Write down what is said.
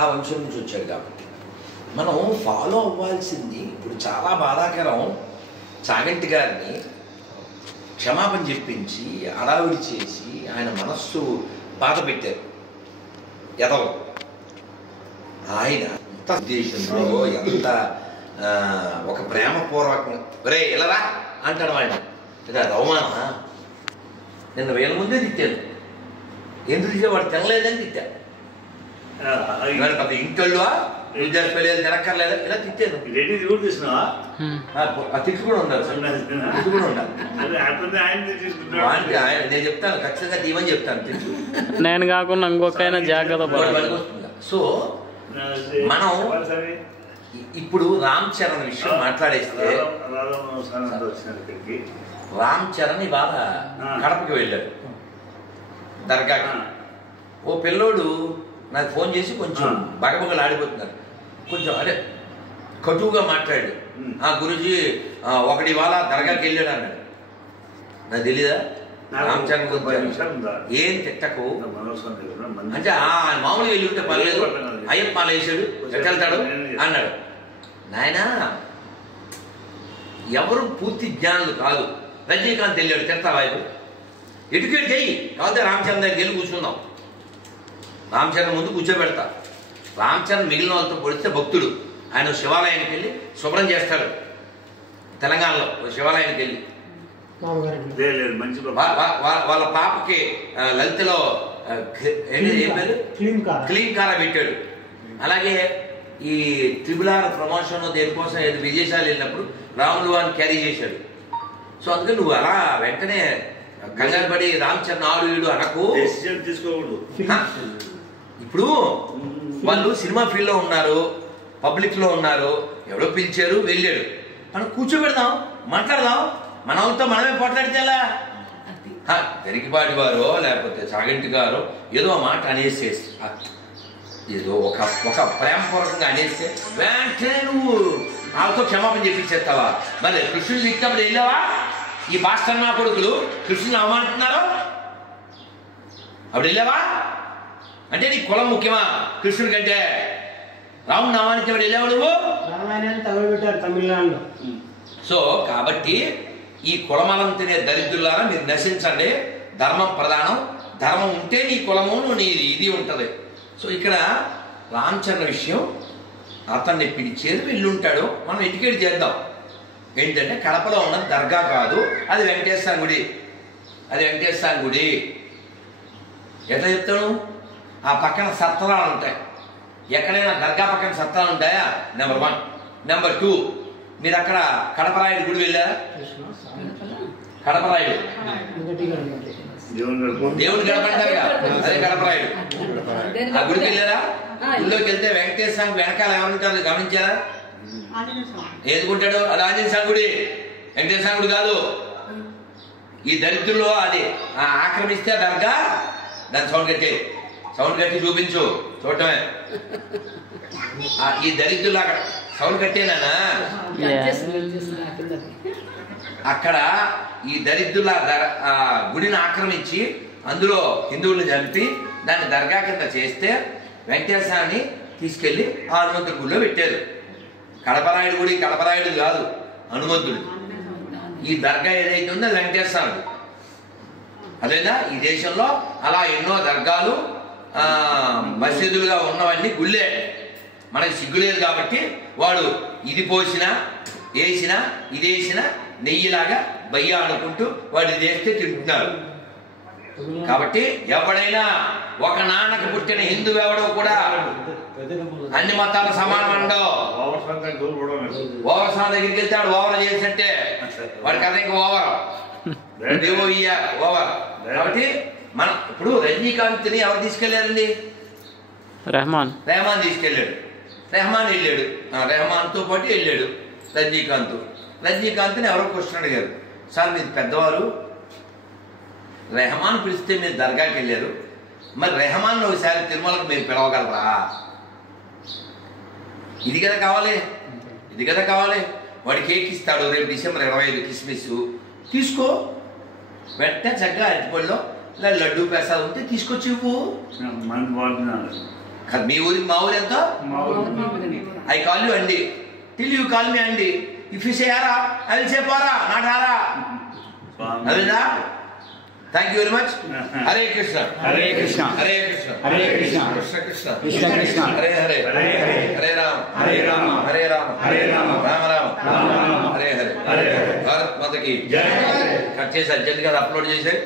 ఆ వంశం నుంచి వచ్చాడు కాబట్టి మనం ఫాలో అవ్వాల్సింది ఇప్పుడు చాలా బాధాకరం. చాగంటి గారిని క్షమాపణ చెప్పించి అడావిడి చేసి ఆయన మనస్సు బాధ పెట్టారు ఎదవ. ఆయన ఎంత ఉద్దేశంలో ఎంత ఒక ప్రేమపూర్వకంగా ఒరే ఇలారా అంటాడు వాడిని. ఇది అది అవమానమా? నిన్న వేల ముందే తిట్టాను. ఎందుకు తిట్టా? వాడు తినలేదని తిట్టా. పెద్ద ఇంటోళ్ళువా విద్యార్థులు తినక్కర్లేదా ఇలా తిట్టాను. తిట్టు కూడా ఉండాలి సార్, తిట్టు కూడా ఉండాలి. నేను చెప్తాను ఖచ్చితంగా తీయమని చెప్తాను. తిట్టు నేను కాకుండా ఇంకొకైనా జాగ్రత్త. సో మనం ఇప్పుడు రామ్ చరణ్ విషయం మాట్లాడేస్తే, రామ్ చరణ్ ఇవాళ కడపకి వెళ్ళాడు దర్గాకి. ఓ పిల్లోడు నాకు ఫోన్ చేసి కొంచెం బగబగలు ఆడిపోతున్నారు, కొంచెం అదే కటువుగా మాట్లాడాడు. గురూజీ ఒకటి ఇవాళ దర్గాకి వెళ్ళాడు అన్నాడు. నాకు తెలీదా రామ్ చరణ్ ఏం తిట్టకు అంటే మామూలుగా వెళ్ళి ఉంటే పర్లేదు, అయ్యప్ప మాల వేసాడు ఎక్కడెళ్తాడు అన్నాడు. నాయనా ఎవరు పూర్తి జ్ఞానులు కాదు. రజనీకాంత్ వెళ్ళాడు తిడతావా? ఎడ్యుకేట్ చెయ్యి కాకపోతే రామ్ చరణ్ దగ్గరికి వెళ్ళి కూర్చుందాం. రామ్ చరణ్ ముందు కూర్చోబెడతా. రామ్ చరణ్ మిగిలిన వాళ్ళతో పొడిస్తే భక్తుడు. ఆయన శివాలయానికి వెళ్ళి శుభ్రం చేస్తాడు. తెలంగాణలో శివాలయానికి వెళ్ళి వాళ్ళ పాపకి లలితలో ఏం పేరు క్లీన్ కారా పెట్టాడు. అలాగే ఈ ట్రిబుల్ ప్రమోషన్ దేనికోసం ఏదో విదేశాలు వెళ్ళినప్పుడు రాములు అని క్యారీ చేశాడు. సో అందుకని నువ్వు అలా వెంటనే కంగారు పడి రామ్ చరణ్ ఆడు వీడు అనకు. తీసుకోకూడదు. ఇప్పుడు వాళ్ళు సినిమా ఫీల్డ్లో ఉన్నారు, పబ్లిక్లో ఉన్నారు, ఎవడో పిలిచారు వెళ్ళాడు. మనం కూర్చోబెడదాం, మాట్లాడదాం. మన వాళ్ళతో మనమే పోట్లాడితేలా? గరికిపాటి వారో లేకపోతే చాగంటి గారో ఏదో మాట అనేసేసి ఏదో ఒక ప్రేమపూర్వకంగా అనేస్తే వెంటనే నువ్వు వాళ్ళతో క్షమాపణ చెప్పించేస్తావా? మరి కృష్ణుని తిట్టినప్పుడు వెళ్ళావా? ఈ భాస్కర్ నా కొడుకులు కృష్ణుని అవమానిస్తున్నారు, అప్పుడు వెళ్ళావా? అంటే నీ కులం ముఖ్యమా కృష్ణుడి కంటే? రాముని అవమానించినప్పుడు వెళ్ళావా నువ్వు? తమిళనాడులో. సో కాబట్టి ఈ కులమలం తినే దరిద్రులారా మీరు నశించండి. ధర్మం ప్రధానం. ధర్మం ఉంటే నీ కులము నీ ఇది ఉంటుంది. సో ఇక్కడ రామ్ చరణ్ విషయం అతన్ని పిలిచేది వెళ్ళుంటాడు. మనం ఎడ్యుకేట్ చేద్దాం. ఏంటంటే కడపలో ఉన్న దర్గా కాదు, అది వెంకటేశ్వర గుడి. అది వెంకటేశ్వర గుడి. ఎట్లా చెప్తాను? ఆ పక్కన సత్రాలు ఉంటాయి. ఎక్కడైనా దర్గా పక్కన సత్రాలు ఉంటాయా? నెంబర్ 1. నెంబర్ 2, మీరు అక్కడ కడపరాయుడు గుడి వెళ్ళారా? కడపరాయుడు దేవుని గడపంటారు కదా, అదే కడపరాయుడు. ఆ గుడికి వెళ్ళారా? గుడిలోకి వెళ్తే వెంకటేశ్వర వెనకాల ఎవరుంటారు గమనించారా? ఏదుకుంటాడు? అది ఆంజనేయ స్వామి గుడి, వెంకటేశ్వర గుడి కాదు. ఈ దరిద్రుల్లో అది ఆక్రమిస్తే దర్గా, దాని సౌండ్ కట్టి చూపించు, చూడటమే. ఈ దరిద్రులు అక్కడ సౌండ్ కట్టేనా? అక్కడ ఈ దరిద్రుల గుడిని ఆక్రమించి అందులో హిందువులను చంపి దాన్ని దర్గా కింద చేస్తే వెంకటేశ్వరాన్ని తీసుకెళ్లి హనుమంతుడి గుడిలో పెట్టారు. కడపరాయుడు గుడి కడపరాయుడు కాదు, హనుమంతుడు. ఈ దర్గా ఏదైతే ఉందో వెంకటేశ్వరుడు. అదేనా ఈ దేశంలో అలా ఎన్నో దర్గాలు మసీదులుగా ఉన్నవన్నీ గుళ్ళే. మనకి సిగ్గులేదు కాబట్టి వాడు ఇది పోసినా వేసినా ఇదేసినా నెయ్యిలాగా బయ్య అనుకుంటూ వాడు ఇది వేస్తే తింటున్నారు. కాబట్టి ఎవడైనా ఒక నాన్నకు పుట్టిన హిందూ ఎవడో కూడా అన్ని మతాలు సమానం ఉండవు. ఓవర్ స్వామి దగ్గరికి వెళ్తే వాడు ఓవర్ చేసినట్టే, వాడికి అదే ఇంకా ఓవర్ ఓవర్. కాబట్టి మనం ఇప్పుడు రజనీకాంత్ని ఎవరు తీసుకెళ్లారండి? రెహమాన్ తీసుకెళ్ళాడు. రెహమాన్ వెళ్ళాడు, రెహమాన్తో పాటు వెళ్ళాడు రజనీకాంత్ని ఎవరో క్వశ్చన్ అడిగారు, సార్ మీరు పెద్దవారు, రెహమాన్ పిలిస్తే మీరు దర్గాకి వెళ్ళారు, మరి రెహమాన్ ఒకసారి తిరుమలకు మీరు పిలవగలరా? ఇది కదా కావాలి. వాడి కేక్ ఇస్తాడు రేపు డిసెంబర్ 25 కిస్మిస్ తీసుకో, వెంటనే చక్కగా అరటిపళ్ళలో లడ్డూ ప్రసాదం ఉంటే తీసుకొచ్చి ఇవ్వు. మీ ఊరికి మా ఊరు ఎంత? ఐ కాల్ యూ అండి, టిల్ యూ కాల్ మీ అండి. If you say aura, I will say పోరా, నాట్ ఆరా. అదేనా? Thank you very much. Hare Krishna Hare Krishna Hare Krishna Hare Krishna Krishna Krishna Krishna Krishna Hare Hare Hare Hare Hare Rama Hare Rama Hare Rama Hare Rama Rama Rama Rama Rama Hare Hare Hare Hare. Bharat మాతకి జై. కట్ చేసి అర్జెంట్ గా అప్లోడ్ చేశారు.